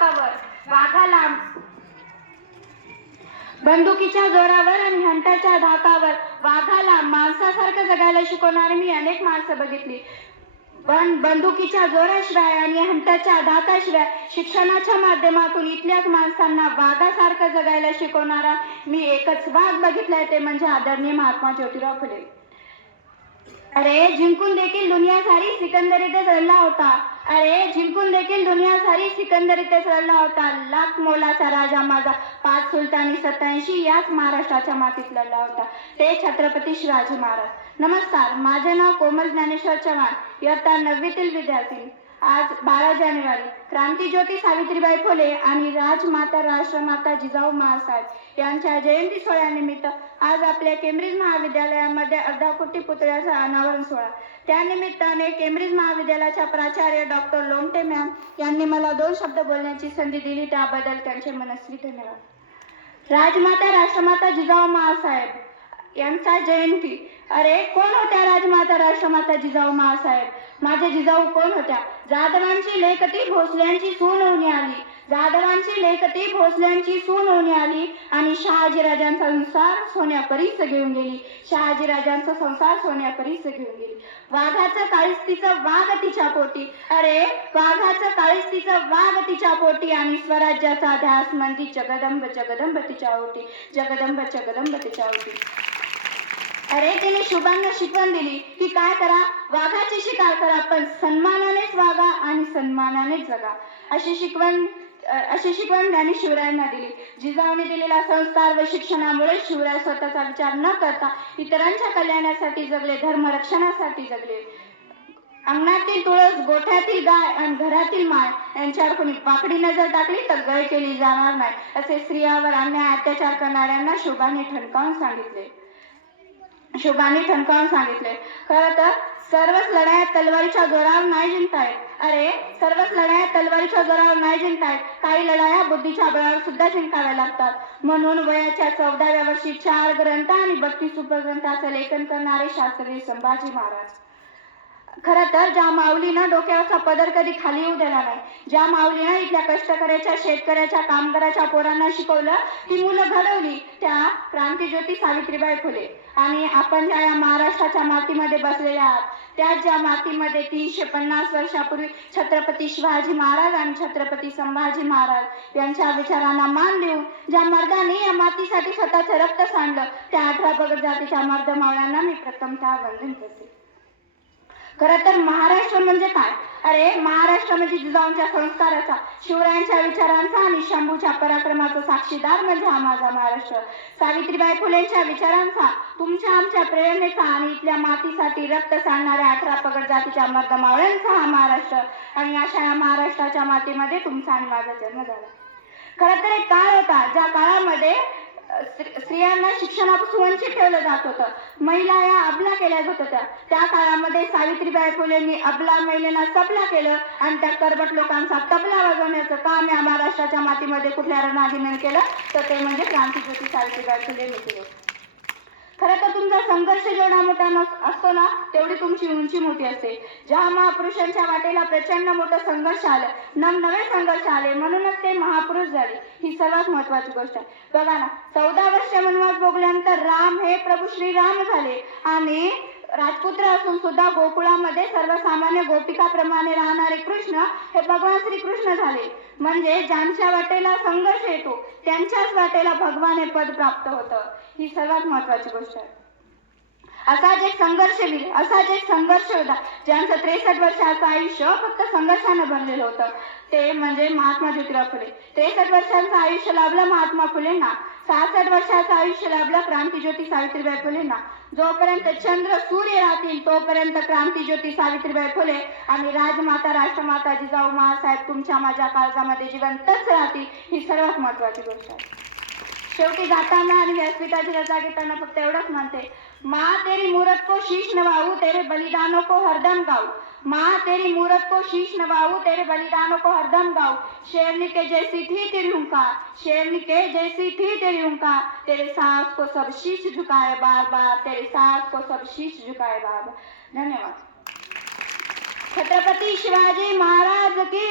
धाकावर वाघाला बंदुकीच्या जोरावर आणि हंटाच्या धाकावर वाघाला माणसासारखं जगायला शिकवणारी मी अनेक माणसं बघितली, पण बंदुकीच्या जोराशिवाय आणि हंटाच्या धाकाशिवाय शिक्षणाच्या माध्यमातून इथल्याच माणसांना वाघासारखं जगायला शिकवणारा मी एकच वाघ बघितलाय, ते म्हणजे आदरणीय महात्मा ज्योतिराव फुले. अरे जिंकून देखील दुनिया सारी सिकंदरीतच रडला होता. अरे जिंकून देखील दुनिया सारी सिकंदरीतच रडला होता. लाख मोलाचा राजा माझा 5 सुलतानी 87 याच महाराष्ट्राच्या मातीत लढला होता, ते छत्रपती शिवाजी महाराज. नमस्कार, माझे नाव कोमल ज्ञानेश्वर चव्हाण, इयत्ता 9वीतील विद्यार्थी. आज 12 जानेवारी क्रांतीज्योती सावित्रीबाई फुले आणि राजमाता राष्ट्रमाता जिजाऊ माँसाहेब यांच्या जयंती सोहळ्यानिमित्त आज आपल्या केम्ब्रिज महाविद्यालयामध्ये अर्धाकोटी पुतळ्याचा अनावरण सोहळा. त्यानिमित्ताने केम्ब्रिज महाविद्यालयाच्या प्राचार्य डॉक्टर लोमटे मॅम यांनी मला 2 शब्द बोलण्याची संधी दिली, त्याबद्दल त्यांचे मनस्वी धन्यवाद. राजमाता राष्ट्रमाता जिजाऊ माँसाहेब यांचा जयंती. अरे कोण होत्या राजमाता राष्ट्रमाता जिजाऊ माँसाहेब? माझे जिजाऊ कोण होत्या? जाधवांची लेखती भोसल्यांची सून होऊन आली. जाधवांची लेखती भोसल्यांची सून होऊन आली आणि शहाजीराजांचा संसार सोन्यापरीस घेऊन गेली. शहाजीराजांचा संसार सोन्यापरीस घेऊन गेली. वाघाचं काळीस्तीचं वाघ तिच्या पोटी. अरे वाघाचं काळीस्तीचं वाघ तिच्या पोटी आणि स्वराज्याचा ध्यास म्हणती जगदंब जगदंब तिच्या ओटी. जगदंब जगदंब तिच्या ओटी. अरे तिने शुभांना शिकवण दिली की काय करा, वाघाची शिकार करा, पण सन्मानानेच वागा आणि सन्मानानेच जगा. अशी शिकवण त्यांनी शिवरायांना दिली. जिजाऊने दिलेला संस्कार व शिक्षणामुळे शिवराय स्वतःचा विचार न करता इतरांच्या कल्याणासाठी जगले, धर्मरक्षणासाठी जगले. अंगणातील तुळस, गोठ्यातील गाय आणि घरातील माय यांच्यावर कोणी वाकडी नजर टाकली तर गय केली जाणार नाही, असे स्त्रियांवर अन्याय अत्याचार करणाऱ्यांना शोभाने ठणकावून सांगितले. खरं तर सर्वच लढाया तलवारीच्या जोरावर नाही जिंकता येत. अरे सर्वच लढाया तलवारीच्या जोरावर नाही जिंकता येत. काही लढाया बुद्धीच्या बळावर सुद्धा जिंकाव्या लागतात. म्हणून वयाच्या 14व्या वर्षी 4 ग्रंथ आणि 32 उपग्रंथाचं लेखन करणारे शास्त्री संभाजी महाराज. खरं तर ज्या माऊलीनं डोक्यावरचा पदर कधी खाली येऊ दिला नाही, ज्या माऊलीनं इथल्या कष्टकऱ्याच्या, शेतकऱ्याच्या, कामगाराच्या पोरांना शिकवलं, ती मुलं घडवली, त्या क्रांतीज्योती सावित्रीबाई फुले. आणि आपण ज्या या महाराष्ट्राच्या मातीमध्ये बसलेल्या आहात, त्या ज्या मातीमध्ये 350 वर्षापूर्वी छत्रपती शिवाजी महाराज आणि छत्रपती संभाजी महाराज यांच्या विचारांना मान देऊन ज्या मर्दांनी या मातीसाठी स्वतःचं रक्त सांडलं, त्या 18 पगड जातीच्या मर्द मावळ्यांना मी प्रथमतः वंदन करते. खरं तर महाराष्ट्र म्हणजे काय? अरे महाराष्ट्र म्हणजे जिजाऊंच्या संस्काराचा, शिवरायांच्या विचारांचा आणि शंभूच्या पराक्रमाचा साक्षीदार म्हणजे हा माझा महाराष्ट्र. सावित्रीबाई फुलेंच्या विचारांचा, तुमच्या आमच्या प्रेरणेचा आणि इथल्या मातीसाठी रक्त सांडणाऱ्या 18 पगड जातीच्या मर्द मावळ्यांचा हा महाराष्ट्र. आणि अशा या महाराष्ट्राच्या मातीमध्ये तुमचा आणि माझा जन्म झाला. खरं तर एक काळ होता ज्या काळामध्ये स्त्रियांना शिक्षणापासून वंचित ठेवलं जात होतं. महिला या अबला केल्या जात होत्या. त्या काळामध्ये सावित्रीबाई फुलेंनी अबला महिलेला सबला केलं आणि त्या कर्मठ लोकांचा तबला वाजवण्याचं काम या महाराष्ट्राच्या मातीमध्ये कुठल्या रणरागिणीने केलं, तर ते म्हणजे क्रांतीज्योती सावित्रीबाई फुलेंनी केलं. खरं तर तुमचा संघर्ष जेवढा मोठा असतो ना, तेवढी तुमची उंची मोठी असते. ज्या महापुरुषांच्या वाटेला प्रचंड मोठं संघर्ष आलं, नवनवे संघर्ष आले, म्हणूनच ते महापुरुष झाले. ही सर्वात महत्वाची गोष्ट आहे. बघा ना, 14 वर्ष वनवास भोगल्यानंतर राम हे प्रभू श्रीराम झाले आणि राजपुत्र असून सुद्धा गोकुळामध्ये सर्वसामान्य गोपिकाप्रमाणे राहणारे कृष्ण हे भगवान श्रीकृष्ण झाले. म्हणजे ज्यांच्या वाटेला संघर्ष येतो त्यांच्याच वाटेला भगवान हे पद प्राप्त होतं. ही सर्वात महत्वाची गोष्ट आहे. असाच एक संघर्ष होता ज्यांचं 63 वर्षाचं आयुष्य फक्त संघर्षानं बनलेलं होतं, ते म्हणजे महात्मा ज्योतिराव फुले. 63 वर्षांचं आयुष्य लाभलं महात्मा फुलेंना. 66 वर्षाचं आयुष्य लाभलं क्रांतीज्योती सावित्रीबाई फुलेंना. जोपर्यंत चंद्र सूर्य राहतील तोपर्यंत क्रांतीज्योती सावित्रीबाई फुले आणि राजमाता राष्ट्रमाता जिजाऊ माँसाहेब तुमच्या माझ्या काळजामध्ये जिवंतच राहतील. ही सर्वात महत्वाची गोष्ट आहे. शेवटी जाताना आणि व्यासपीठाची रजा घेताना फक्त एवढंच म्हणते, माँ तेरी मूरत को शीश नवाऊं, तेरे बलिदानों को हरदम गाऊं. माँ तेरी मूरत को शीश नवाऊं, तेरे बलिदानों को हरदम गाऊं. शेरनी के जैसी थी तेरी हुंकार, शेरनी के जैसी थी तेरी हुंकार. तेरे सास को सब शीश झुकाए बार बार, तेरे सास को सब शीश झुकाए बार बार. धन्यवाद. छत्रपती शिवाजी महाराज की